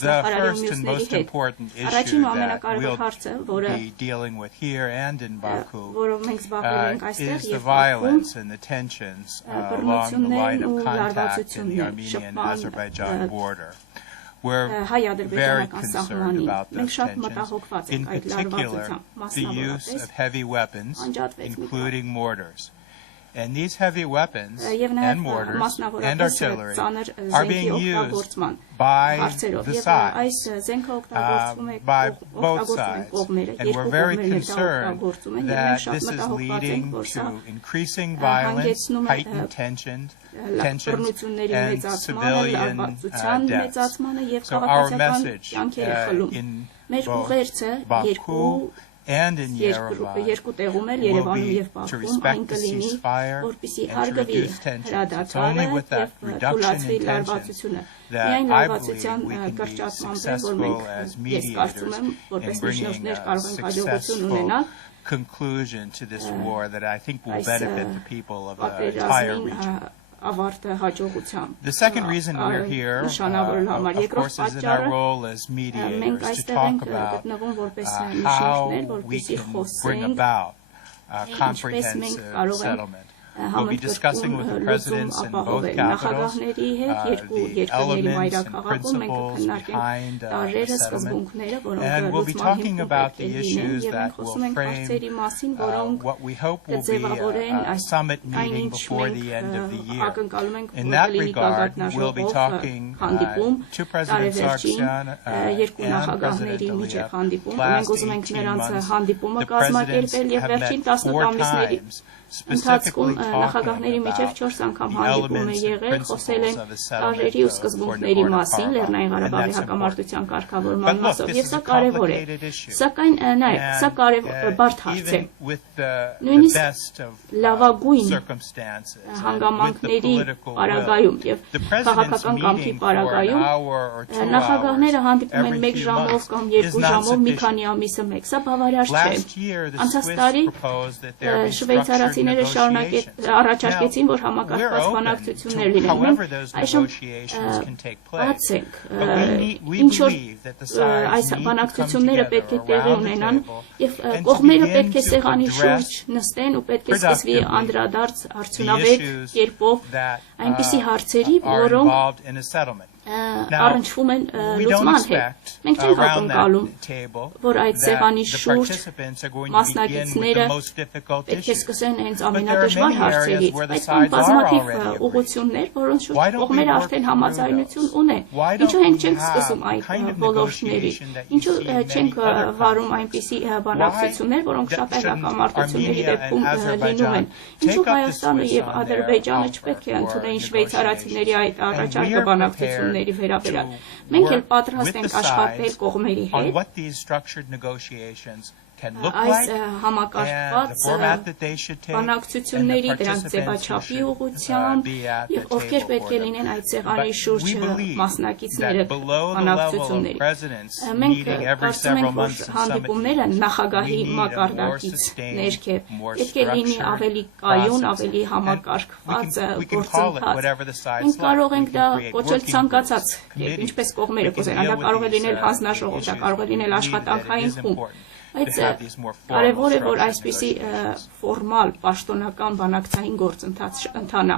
The first and most important issue that we'll be dealing with here and in Baku is the violence and the tensions along the line of contact in the Armenian-Azerbaijan border. We're very concerned about those tensions, in particular the use of heavy weapons, including mortars. And these heavy weapons and mortars and artillery are being used by the sides, by both sides. And we're very concerned that this is leading to increasing violence, heightened tensions, and civilian deaths. So our message in both Baku and in Yerevan will be to respect the ceasefire and to reduce tensions. It's only with that reduction in tensions that I believe we can be successful as mediators in bringing a successful conclusion to this war that I think will benefit the people of the entire region. The second reason we're here, of course, is in our role as mediators to talk about how we can bring about a comprehensive settlement. We'll be discussing with the presidents in both capitals the elements and principles behind the settlement, and we'll be talking about the issues that will frame what we hope will be a summit meeting before the end of the year. In that regard, we'll be talking to President Sargsyan and President Aliyev. Last 18 months, the presidents have met 4 times, specifically նախագահների միջև 4 անգամ հանդիպում է եղել, խոսել են տարրերի ու սկզբունքների մասին, Լեռնային Ղարաբաղի հակամարտության կարգավորման մասով, եւ սա կարեւոր է։ Սակայն նայեք, սա բարդ հարց է։ Նույնիսկ լավագույն հանգամանքների պարագայում եւ քաղաքական կամքի պարագայում նախագահները հանդիպում են 1 ժամով կամ 2 ժամով մի քանի ամիսը մեկ, սա բավարար չէ։ Անցած տարի շվեյցարացիները առաջարկեցին, որ համակարգված բանակցություններ լինեն։ Մենք այժմ բացենք, ինչ որ այս բանակցությունները պետք է տեղի ունենան եւ կողմերը պետք է սեղանի շուրջ նստեն ու պետք է սկսվի անդրադարձ արդյունավետ կերպով այնպիսի հարցերի, որոնք առնչվում են լուծման հետ։ Մենք չենք ակնկալում, որ այդ սեղանի շուրջ մասնակիցները պետք է սկսեն հենց ամենադժվար հարցերից, բայց կան բազմաթիվ ուղղություններ, որոնց շուրջ կողմերը արդեն համաձայնություն ունեն։ Ինչու ենք չենք սկսում այդ ոլորտներից, ինչու չենք վարում այնպիսի բանակցություններ, որոնք շատ այլ հակամարտությունների դեպքում լինում են։ Ինչու Հայաստանը եւ Ադրբեջանը չպետք է ընդունեին շվեյցարացիների այդ առաջարկը բանակցությունների վերաբերյալ։ Մենք էլ պատրաստ ենք աշխատել կողմերի հետ այս համակարգված բանակցությունների, դրանց ձևաչափի ուղղությամբ եւ ովքեր պետք է լինեն այդ սեղանի շուրջ մասնակիցները բանակցությունների։ Մենք կարծում ենք, որ հանդիպումները նախագահի մակարդակից ներքև պետք է լինի ավելի կայուն, ավելի համակարգված գործընթաց։ Մենք կարող ենք դա կոչել ցանկացած, ինչպես կողմերը կուզեն, դա կարող է լինել հանձնաժողով, դա կարող է լինել աշխատանքային խումբ։ Բայց կարևոր է, որ այսպիսի ֆորմալ պաշտոնական բանակցային գործընթաց ընթանա։